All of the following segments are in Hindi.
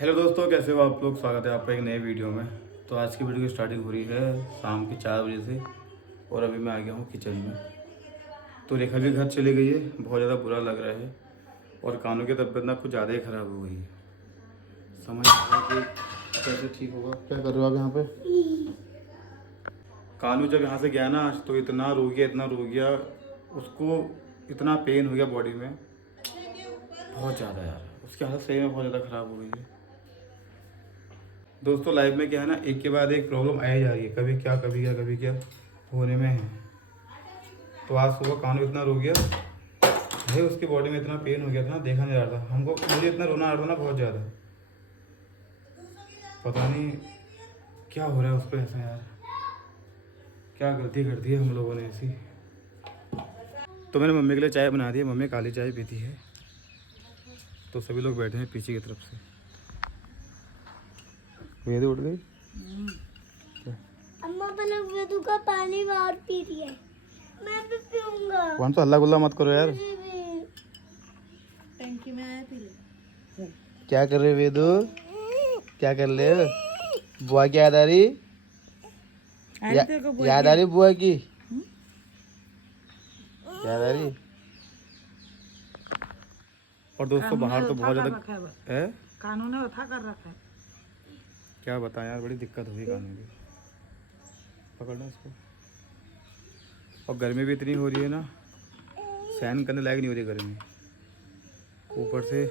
हेलो दोस्तों, कैसे हो आप लोग। स्वागत है आपका एक नए वीडियो में। तो आज की वीडियो की स्टार्टिंग हो रही है शाम के 4 बजे से और अभी मैं आ गया हूँ किचन में। तो रेखा भी घर चली गई है, बहुत ज़्यादा बुरा लग रहा है और कानों की तबीयत ना कुछ ज़्यादा ही ख़राब हो गई है। समझ नहीं आ रहा कि कैसे ठीक होगा। क्या कर रहे हो आप यहाँ पे? कानू जब यहाँ से गया ना आज तो इतना रो गया, उसको इतना पेन हो गया बॉडी में, बहुत ज़्यादा यार। उसकी हालत सही में बहुत ज़्यादा ख़राब हो गई है। दोस्तों लाइफ में क्या है ना, एक के बाद एक प्रॉब्लम आई जा रही है, कभी क्या होने में है। तो आज सुबह कानू इतना रो गया भाई, उसकी बॉडी में इतना पेन हो गया था ना, देखा नहीं जा रहा था हमको। मुझे इतना रोना आ रहा था ना बहुत ज़्यादा, पता नहीं क्या हो रहा है उस पर ऐसा यार। क्या गलती कर दी है हम लोगों ने ऐसी। तो मैंने मम्मी के लिए चाय बना दी है, मम्मी काली चाय पीती है। तो सभी लोग बैठे हैं पीछे की तरफ से। वेदू उठ गई। अम्मा पहले वेदू का पानी बाहर पी रही है, मैं भी पीऊंगा। कौन सा हल्ला गुल्ला मत करो यार। टंकी में आया पी ले। क्या कर रहे वेदू, क्या कर ले? बुआ की याद आ रही? याद आ रही बुआ की? याद आ रही? और दोस्तों बाहर तो बहुत ज़्यादा है। कानून ने उठा कर रखा है। क्या बताएं यार, बड़ी दिक्कत हुई कानून की। पकड़ना इसको। और गर्मी भी इतनी हो रही है ना, सहन करने लायक नहीं हो रही गर्मी। ऊपर से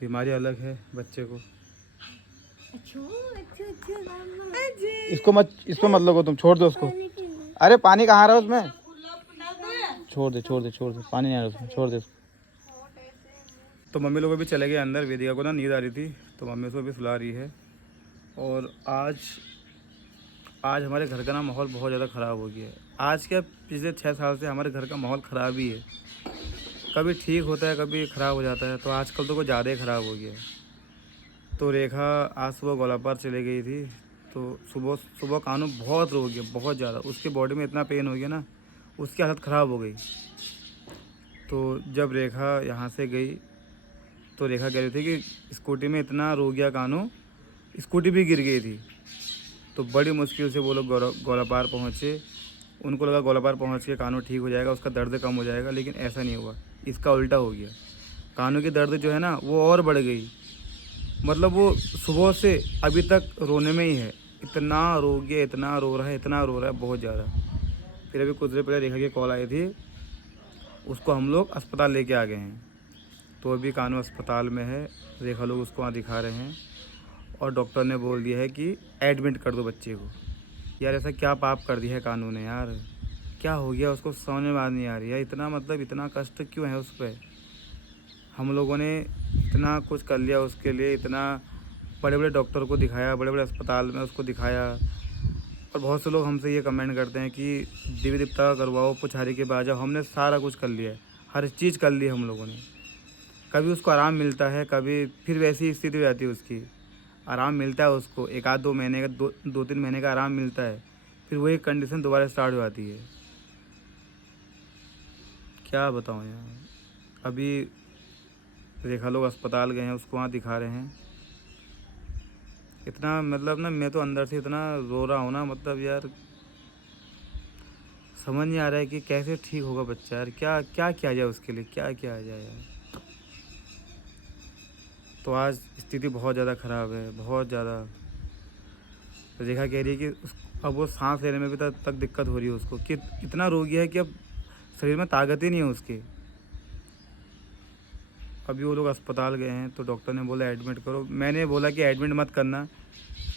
बीमारी अलग है बच्चे को। इसको मत लगो तुम, छोड़ दो उसको। अरे पानी कहाँ रहा उसमें? छोड़ दे पानी नहीं आ रहा उसमें, छोड़ दे उसको। तो मम्मी लोग भी चले गए अंदर। वेदिका को ना नींद आ रही थी तो मम्मी उसको भी सुला रही है। और आज हमारे घर का ना माहौल बहुत ज़्यादा ख़राब हो गया है। आज क्या, पिछले 6 साल से हमारे घर का माहौल ख़राब ही है। कभी ठीक होता है, कभी ख़राब हो जाता है। तो आजकल तो कुछ ज़्यादा ही ख़राब हो गया है। तो रेखा आज सुबह गोलापार चली गई थी। तो सुबह सुबह कानू बहुत रो गया, बहुत ज़्यादा। उसकी बॉडी में इतना पेन हो गया ना, उसकी हालत ख़राब हो गई। तो जब रेखा यहाँ से गई तो रेखा कह रही थी कि स्कूटी में इतना रो गया कानू, स्कूटी भी गिर गई थी। तो बड़ी मुश्किल से वो लोग गोलापार पहुँचे। उनको लगा गोलापार पहुँच के कानू ठीक हो जाएगा, उसका दर्द कम हो जाएगा, लेकिन ऐसा नहीं हुआ। इसका उल्टा हो गया। कानू की दर्द जो है ना वो और बढ़ गई। मतलब वो सुबह से अभी तक रोने में ही है। इतना रो गया, इतना रो रहा है बहुत ज़्यादा। फिर अभी कुछ देर पहले रेखा की कॉल आई थी, उसको हम लोग अस्पताल लेके आ गए हैं। तो अभी कानू अस्पताल में है, रेखा लोग उसको वहाँ दिखा रहे हैं। और डॉक्टर ने बोल दिया है कि एडमिट कर दो बच्चे को। यार ऐसा क्या पाप कर दिया है कानू ने यार, क्या हो गया उसको समझ में बात नहीं आ रही है। इतना मतलब इतना कष्ट क्यों है उस पर। हम लोगों ने इतना कुछ कर लिया उसके लिए, इतना बड़े बड़े डॉक्टर को दिखाया, बड़े बड़े अस्पताल में उसको दिखाया। और बहुत से लोग हमसे ये कमेंट करते हैं कि देवी देवता करवाओ, पुछारी के बाद जाओ। हमने सारा कुछ कर लिया है, हर चीज़ कर ली है हम लोगों ने। कभी उसको आराम मिलता है, कभी फिर वैसी स्थिति हो जाती है उसकी। आराम मिलता है उसको, एक आध 2 महीने का, 2-3 महीने का आराम मिलता है, फिर वही कंडीशन दोबारा स्टार्ट हो जाती है। क्या बताऊँ यार। अभी रेखा लोग अस्पताल गए हैं, उसको वहाँ दिखा रहे हैं। इतना मतलब ना, मैं तो अंदर से इतना रो रहा हूँ ना, मतलब यार समझ नहीं आ रहा है कि कैसे ठीक होगा बच्चा यार। क्या क्या किया जाए उसके लिए, क्या किया जाए यार। तो आज स्थिति बहुत ज़्यादा ख़राब है, बहुत ज़्यादा। तो रेखा कह रही है कि अब वो सांस लेने में भी तक दिक्कत हो रही है उसको, कि इतना रो गया है कि अब शरीर में ताकत ही नहीं है उसके। अभी वो लोग अस्पताल गए हैं तो डॉक्टर ने बोला एडमिट करो। मैंने बोला कि एडमिट मत करना,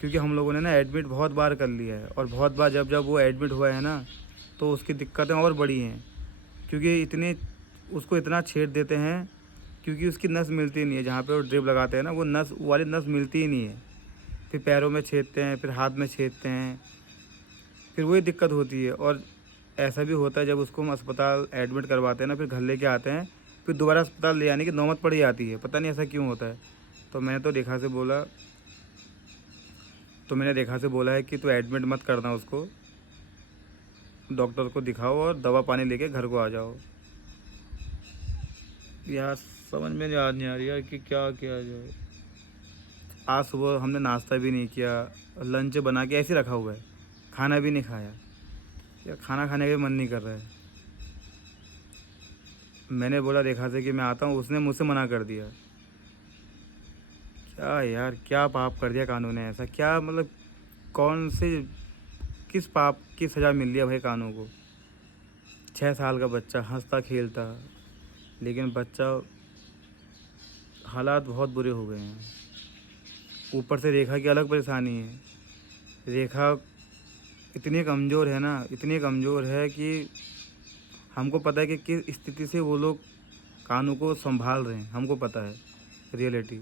क्योंकि हम लोगों ने ना एडमिट बहुत बार कर लिया है। और बहुत बार जब वो एडमिट हुआ है ना तो उसकी दिक्कतें और बढ़ी हैं। क्योंकि उसको इतना छेड़ देते हैं, क्योंकि उसकी नस मिलती नहीं है। जहाँ पे वो ड्रिप लगाते हैं ना, वो नस वाली नस मिलती ही नहीं है। फिर पैरों में छेदते हैं, फिर हाथ में छेदते हैं, फिर वही दिक्कत होती है। और ऐसा भी होता है जब उसको हम अस्पताल एडमिट करवाते हैं ना, फिर घर लेके आते हैं, फिर दोबारा अस्पताल ले आने की नौबत पड़ जाती है। पता नहीं ऐसा क्यों होता है। तो मैंने रेखा से बोला है कि तू एडमिट मत करना उसको, डॉक्टर को दिखाओ और दवा पानी लेके घर को आ जाओ। यार समझ में नहीं आ रही यार कि क्या किया जाए। आज सुबह हमने नाश्ता भी नहीं किया, लंच बना के ऐसे रखा हुआ है, खाना भी नहीं खाया। यार खाना खाने का भी मन नहीं कर रहा है। मैंने बोला रेखा से कि मैं आता हूँ, उसने मुझसे मना कर दिया। क्या यार, क्या पाप कर दिया कानून ने ऐसा? क्या मतलब कौन से किस पाप की सज़ा मिल रही है भाई कानू को? 6 साल का बच्चा हंसता खेलता, लेकिन बच्चा हालात बहुत बुरे हो गए हैं। ऊपर से रेखा की अलग परेशानी है। रेखा इतनी कमज़ोर है ना, इतनी कमज़ोर है कि हमको पता है कि किस स्थिति से वो लोग कानू को संभाल रहे हैं, हमको पता है रियलिटी।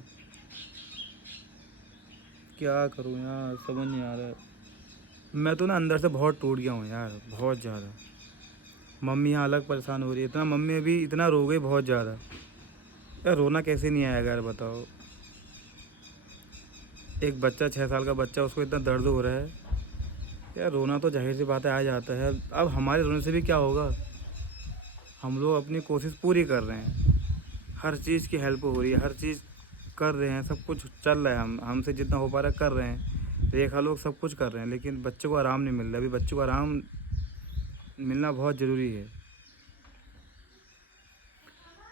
क्या करूँ यार, समझ नहीं आ रहा है। मैं तो ना अंदर से बहुत टूट गया हूँ यार, बहुत ज़्यादा। मम्मी यहाँ अलग परेशान हो रही है, इतना मम्मी अभी इतना रो गई बहुत ज़्यादा। यार रोना कैसे नहीं आएगा यार, बताओ। एक बच्चा 6 साल का बच्चा, उसको इतना दर्द हो रहा है। यार रोना तो जाहिर सी बात है आ जाता है। अब हमारे रोने से भी क्या होगा? हम लोग अपनी कोशिश पूरी कर रहे हैं, हर चीज़ की हेल्प हो रही है, हर चीज़ कर रहे हैं, सब कुछ चल रहा है, हम हमसे जितना हो पा रहा है कर रहे हैं। रेखा लोग सब कुछ कर रहे हैं, लेकिन बच्चे को आराम नहीं मिल रहा। अभी बच्चे को आराम मिलना बहुत ज़रूरी है।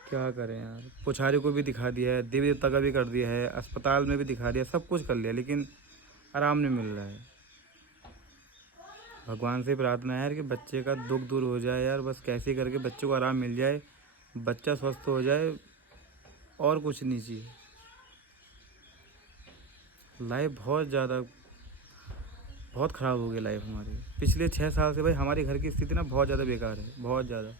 क्या करें यार, पुछारी को भी दिखा दिया है, देवी देवता का भी कर दिया है, अस्पताल में भी दिखा दिया, सब कुछ कर लिया, लेकिन आराम नहीं मिल रहा है। भगवान से प्रार्थना है यार कि बच्चे का दुख दूर हो जाए यार, बस कैसे करके बच्चे को आराम मिल जाए, बच्चा स्वस्थ हो जाए, और कुछ नहीं चाहिए। लाइफ बहुत ज़्यादा बहुत ख़राब हो गई लाइफ हमारी। पिछले 6 साल से भाई हमारे घर की स्थिति ना बहुत ज़्यादा बेकार है, बहुत ज़्यादा।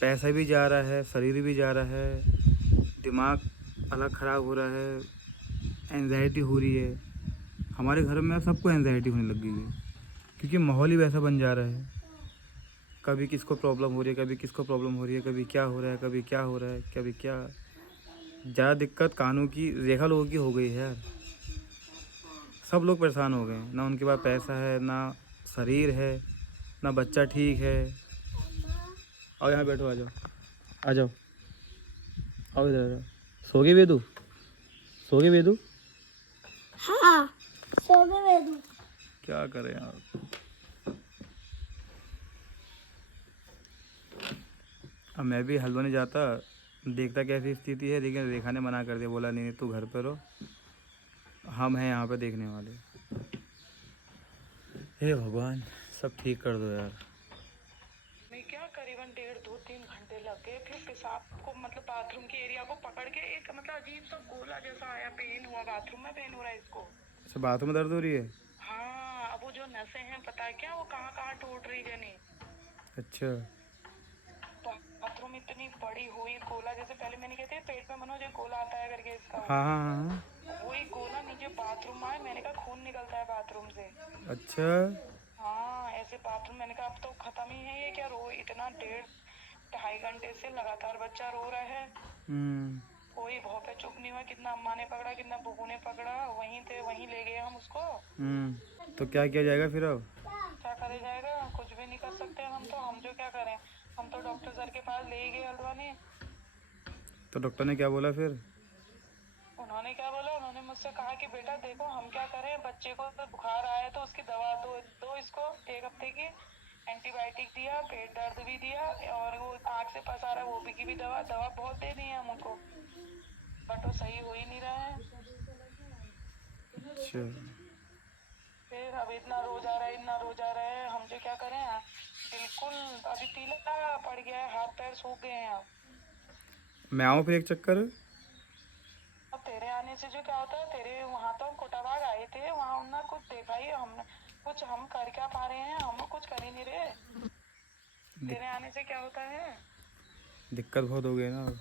पैसा भी जा रहा है, शरीर भी जा रहा है, दिमाग अलग ख़राब हो रहा है, एंजाइटी हो रही है। हमारे घर में सबको एंजाइटी होने लग गई है, क्योंकि माहौल ही वैसा बन जा रहा है। कभी किसको प्रॉब्लम हो रही है, कभी किसको प्रॉब्लम हो रही है, कभी क्या हो रहा है, कभी क्या हो रहा है, कभी क्या। ज़्यादा दिक्कत कानून की, रेखा लोगों की हो गई है यार। सब लोग परेशान हो गए हैं, ना उनके पास पैसा है, ना शरीर है, ना बच्चा ठीक है। आओ यहाँ बैठो, आ जाओ, आ जाओ, आओ इधर आ जाओ। सो गई वेदू? सो गई वेदू? हाँ, सो गए वेदू। क्या करें यार। अब मैं भी हल्द्वानी जाता, देखता कैसी स्थिति है, लेकिन रेखा ने मना कर दिया, बोला नहीं तू घर पे रहो, हम हैं यहाँ पे देखने वाले। हे भगवान, सब ठीक कर दो यार। में क्या करीबन 1.5-2-3 घंटे लग गए। फिर पेशाब को मतलब बाथरूम के एरिया को पकड़ के एक मतलब अजीब सा गोला जैसा आया, पेन हुआ, बाथरूम में पेन हो रहा है इसको। अच्छा, बाथरूम में दर्द हो रही है? हाँ, अब वो जो नसें हैं पता है क्या, वो कहाँ कहाँ टूट रही जनी। अच्छा। बाथरूम इतनी बड़ी हुई, गोला जैसे पहले मैंने कहते पेट में मनोज एक गोला आता है करके इसका, हाँ हाँ हाँ। वही गोला नीचे बाथरूम आए। मैंने कहा खून निकलता है बाथरूम से। अच्छा। हाँ, ऐसे बाथरूम। मैंने कहा अब तो खत्म ही है ये, क्या रो इतना 1.5-2.5 घंटे से लगातार बच्चा रो रहा है। कोई भौंके चुप नहीं हुआ। कितना अम्मा ने पकड़ा, कितना बुबू ने पकड़ा, वहीं थे, वहीं ले गए हम उसको। तो क्या किया जाएगा फिर अब? क्या करे जाएगा, कुछ भी नहीं कर सकते हम जो क्या करें। हम तो डॉक्टर सर के पास ले ही गए हल्द्वानी। तो डॉक्टर ने क्या बोला फिर? उन्होंने क्या बोला, उन्होंने मुझसे कहा कि बेटा देखो हम क्या करें, बच्चे को तो बुखार आया तो उसकी दवा दो इसको 1 हफ्ते की। एंटीबायोटिक दिया, पेट दर्द भी दिया, और वो आँख से पस आ रहा है वो भी की भी दवा बहुत दे दी है हमको, बट वो सही हो ही नहीं रहा है। अच्छा। फिर अब इतना रो जा रहा है, इतना रो जा रहा है, हम जो क्या करें। बिल्कुल अभी पीला पड़ गया है, हाथ पैर सूख गए हैं। अब मैं आऊँ फिर एक चक्कर? अब तेरे आने से जो क्या होता है, तेरे वहाँ तो हम कोटाबाग आए थे, वहाँ उन्होंने कुछ देखा ही हमने, कुछ हम कर क्या पा रहे हैं, हम कुछ कर ही नहीं रहे। तेरे आने से क्या होता है, दिक्कत बहुत हो गई ना अब।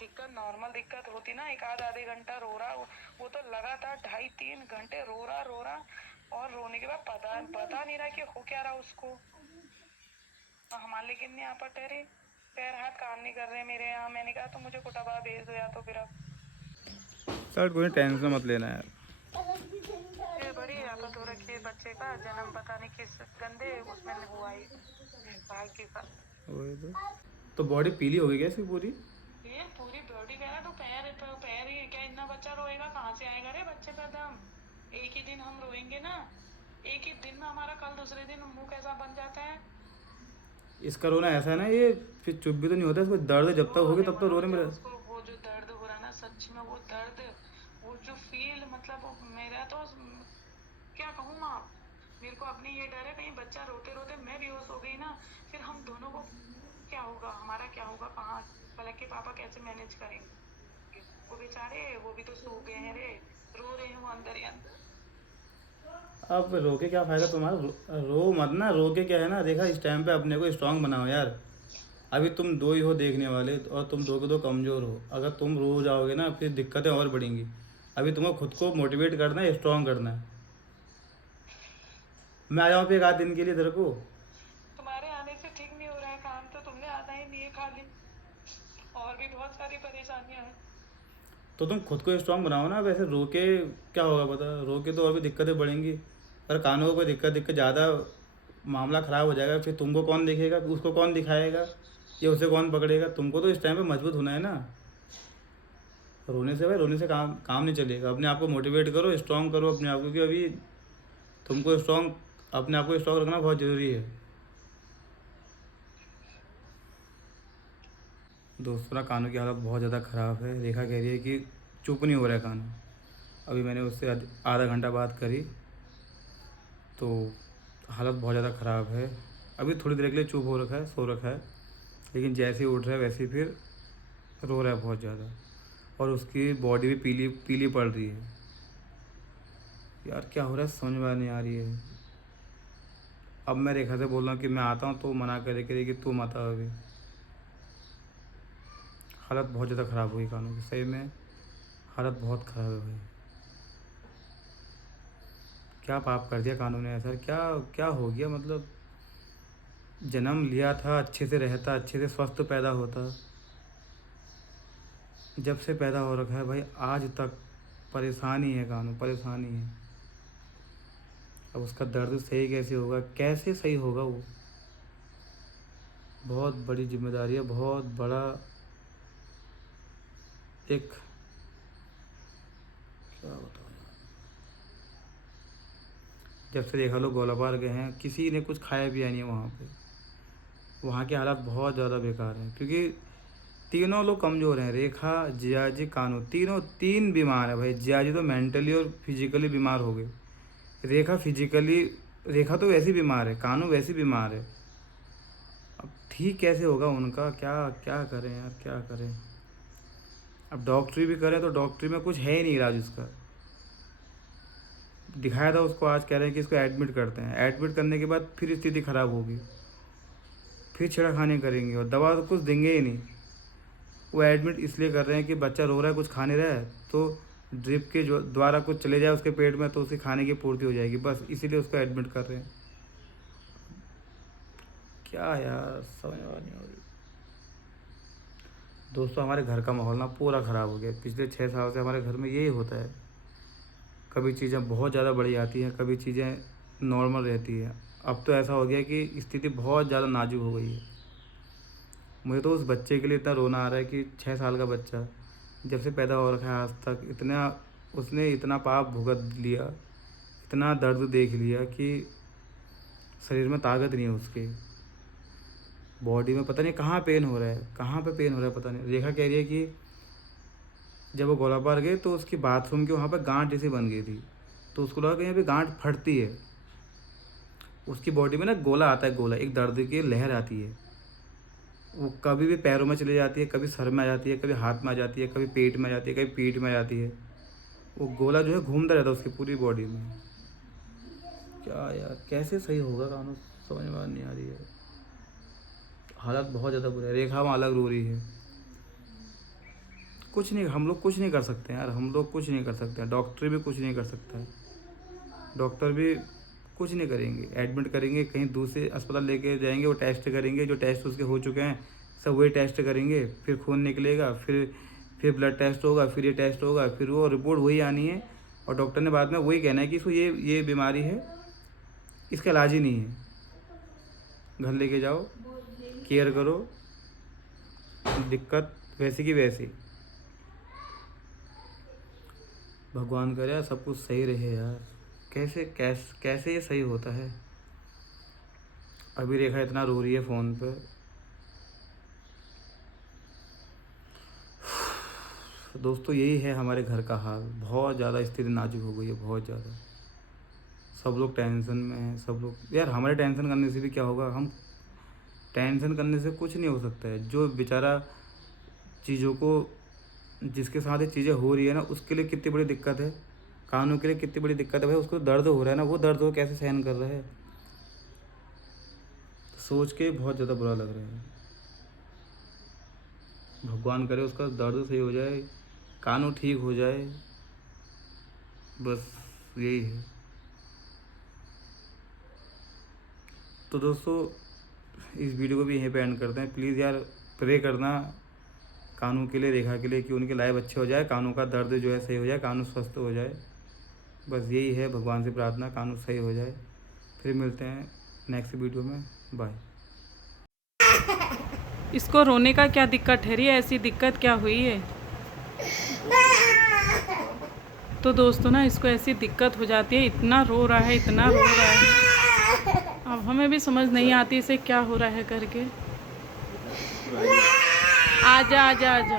दिक्कत नॉर्मल दिक्कत होती ना, 1-आधे घंटा रो रहा, वो तो लगातार 2.5-3 घंटे रो रहा, और रोने के बाद पता नहीं रहा कि हो क्या रहा उसको। हमारे लेकिन नहीं यहाँ पर ठहरे, पैर हाथ काम नहीं कर रहे मेरे यहाँ। मैंने कहा तो मुझे कोटाबा भेज दो या तो फिर अब। सर कोई टेंशन मत लेना यार। ये बड़ी आफत हो रखी है, बच्चे का जन्म पता नहीं किस गंदे उसमें हुआ है, भाग्य का। वही तो बॉडी पीली हो गई क्या इसकी पूरी? ये पूरी बॉडी कह रहा तो पैर पैर ही क्या इतना बच्चा रोएगा कहाँ से आएगा रे बच्चे का दम। एक ही दिन हम रोएंगे ना, एक ही दिन में हमारा कल दूसरे दिन मुंह कैसा बन जाता है। इसका रोना ऐसा है ना, ये फिर चुप भी तो नहीं होता, इसको दर्द जब तक होगी तब तक रोने में उसको वो जो दर्द हो रहा ना सच में, वो दर्द, वो जो फील, मतलब मेरा तो क्या कहूँ माँ, मेरे को अपनी ये डर है कहीं बच्चा रोते रोते मैं बेहोश हो गई ना, फिर हम दोनों को क्या होगा, हमारा क्या होगा, कहाँ पलक के पापा कैसे मैनेज करेंगे। वो बेचारे वो भी तो सो गए हैं रे, रो रहे हैं वो अंदर ही अंदर। अब रो के क्या फ़ायदा तुम्हारा, रो मत ना, रो के क्या है ना, देखा इस टाइम पे अपने को स्ट्रांग बनाओ यार। अभी तुम दो ही हो देखने वाले और तुम दो के दो कमज़ोर हो, अगर तुम रो जाओगे ना फिर दिक्कतें और बढ़ेंगी। अभी तुम्हें खुद को मोटिवेट करना है, स्ट्रांग करना है। मैं आ जाऊँ फिर एक आध दिन के लिए तेरे को। तुम्हारे आने से ठीक नहीं हो रहा है काम, तो तुमने आना ही नहीं है खाली, और भी बहुत सारी परेशानियां हैं। तो तुम खुद को स्ट्रांग बनाओ ना, वैसे रो के क्या होगा पता, रो के तो और भी दिक्कतें बढ़ेंगी। अगर कानों को कोई दिक्कत ज़्यादा मामला ख़राब हो जाएगा, फिर तुमको कौन देखेगा, उसको कौन दिखाएगा, या उसे कौन पकड़ेगा। तुमको तो इस टाइम पे मजबूत होना है ना। रोने से भाई, रोने से काम काम नहीं चलेगा। अपने आप को मोटिवेट करो, स्ट्रांग करो अपने आप को, क्योंकि अभी तुमको स्ट्रांग, अपने आप को स्ट्रांग रखना बहुत ज़रूरी है। दोस्तों ना, कानों की हालत बहुत ज़्यादा ख़राब है। रेखा कह रही है कि चुप नहीं हो रहा है कानू। अभी मैंने उससे आधा घंटा बात करी तो हालत बहुत ज़्यादा ख़राब है। अभी थोड़ी देर के लिए चुप हो रखा है, सो रखा है, लेकिन जैसे ही उठ रहा है वैसे ही फिर रो रहा है बहुत ज़्यादा, और उसकी बॉडी भी पीली पीली पड़ रही है। यार क्या हो रहा है समझ में नहीं आ रही है। अब मैं रेखा से बोल रहा हूँ कि मैं आता हूँ तो मना करे कि तू मत आ अभी। हालत बहुत ज़्यादा ख़राब हुई कानों की, सही में हालत बहुत ख़राब है भाई। क्या पाप कर दिया कानून ने ऐसा, क्या क्या हो गया। मतलब जन्म लिया था, अच्छे से रहता, अच्छे से स्वस्थ पैदा होता, जब से पैदा हो रखा है भाई आज तक परेशानी है कानू, परेशानी है। अब उसका दर्द सही कैसे होगा, कैसे सही होगा वो, बहुत बड़ी जिम्मेदारी है, बहुत बड़ा एक, क्या बताऊँ। जब से देखा लोग गोलाबार गए हैं, किसी ने कुछ खाया पिया नहीं है वहाँ पे। वहाँ की हालत बहुत ज़्यादा बेकार है, क्योंकि तीनों लोग कमज़ोर हैं। रेखा, जियाजी, कानू, तीन बीमार है भाई। जियाजी तो मेंटली और फिजिकली बीमार हो गए। रेखा फिजिकली, रेखा तो वैसी बीमार है, कानू वैसी बीमार है। अब ठीक कैसे होगा उनका, क्या क्या करें यार, क्या करें। अब डॉक्टरी भी करें तो डॉक्टरी में कुछ है ही नहीं इलाज उसका। दिखाया था उसको, आज कह रहे हैं कि इसको एडमिट करते हैं। एडमिट करने के बाद फिर स्थिति ख़राब होगी, फिर छेड़खानी करेंगे और दवा तो कुछ देंगे ही नहीं। वो एडमिट इसलिए कर रहे हैं कि बच्चा रो रहा है, कुछ खा नहीं रहा है, तो ड्रिप के जो द्वारा कुछ चले जाए उसके पेट में तो उसके खाने की पूर्ति हो जाएगी, बस इसीलिए उसको एडमिट कर रहे हैं। क्या यार समझ में नहीं हो रही। दोस्तों हमारे घर का माहौल ना पूरा ख़राब हो गया। पिछले 6 साल से हमारे घर में यही होता है। कभी चीज़ें बहुत ज़्यादा बढ़ जाती हैं, कभी चीज़ें नॉर्मल रहती है। अब तो ऐसा हो गया कि स्थिति बहुत ज़्यादा नाजुक हो गई है। मुझे तो उस बच्चे के लिए इतना रोना आ रहा है कि 6 साल का बच्चा जब से पैदा हो रखा है आज तक, इतना उसने इतना पाप भुगत लिया, इतना दर्द देख लिया कि शरीर में ताकत नहीं है उसके, बॉडी में पता नहीं कहाँ पेन हो रहा है, कहाँ पे पेन हो रहा है पता नहीं। रेखा कह रही है कि जब वो गोलाबार गए तो उसकी बाथरूम के वहाँ पर गांठ जैसी बन गई थी, तो उसको लगा कि यहाँ पे गांठ फटती है। उसकी बॉडी में ना गोला आता है, गोला एक दर्द की लहर आती है। वो कभी भी पैरों में चली जाती है, कभी सर में आ जाती है, कभी हाथ में आ जाती है, कभी पेट में आ जाती है, कभी पीठ में आ जाती है। वो गोला जो है घूमता रहता है उसकी पूरी बॉडी में। क्या यार कैसे सही होगा कानून, समझ में नहीं आ रही है। हालत बहुत ज़्यादा बुरी है। रेखा वहाँ अलग रो रही है। कुछ नहीं, हम लोग कुछ नहीं कर सकते यार, हम लोग कुछ नहीं कर सकते हैं। डॉक्टर भी कुछ नहीं कर सकता है, डॉक्टर भी कुछ नहीं करेंगे। एडमिट करेंगे, कहीं दूसरे अस्पताल लेके जाएंगे, वो टेस्ट करेंगे, जो टेस्ट उसके हो चुके हैं सब वही टेस्ट करेंगे, फिर खून निकलेगा, फिर ब्लड टेस्ट होगा, फिर ये टेस्ट होगा, फिर वो रिपोर्ट वही आनी है। और डॉक्टर ने बाद में वही कहना है कि इसको ये बीमारी है, इसका इलाज ही नहीं है। घर लेके जाओ, केयर करो, दिक्कत वैसी की वैसी। भगवान करे यार सब कुछ सही रहे यार। कैसे ये सही होता है। अभी रेखा इतना रो रही है फ़ोन पे। दोस्तों यही है हमारे घर का हाल। बहुत ज़्यादा स्थिति नाजुक हो गई है, बहुत ज़्यादा। सब लोग टेंशन में हैं, सब लोग यार। हमारे टेंशन करने से भी क्या होगा, हम टेंशन करने से कुछ नहीं हो सकता है। जो बेचारा चीज़ों को, जिसके साथ ये चीज़ें हो रही है ना, उसके लिए कितनी बड़ी दिक्कत है। कानून के लिए कितनी बड़ी दिक्कत है भाई। उसको दर्द हो रहा है ना, वो दर्द वो कैसे सहन कर रहा है, सोच के बहुत ज़्यादा बुरा लग रहा है। भगवान करे उसका दर्द सही हो जाए, कानून ठीक हो जाए, बस यही है। तो दोस्तों इस वीडियो को भी यहीं पे एंड करते हैं। प्लीज़ यार प्रे करना कानू के लिए, रेखा के लिए, कि उनकी लाइफ अच्छी हो जाए, कानू का दर्द जो है सही हो जाए, कानू स्वस्थ हो जाए। बस यही है भगवान से प्रार्थना, कानू सही हो जाए। फिर मिलते हैं नेक्स्ट वीडियो में। बाय। इसको रोने का क्या दिक्कत ठहरी है, ऐसी दिक्कत क्या हुई है? तो दोस्तों ना इसको ऐसी दिक्कत हो जाती है, इतना रो रहा है, इतना रो रहा है। अब हमें भी समझ नहीं आती इसे क्या हो रहा है करके। आजा आजा आजा।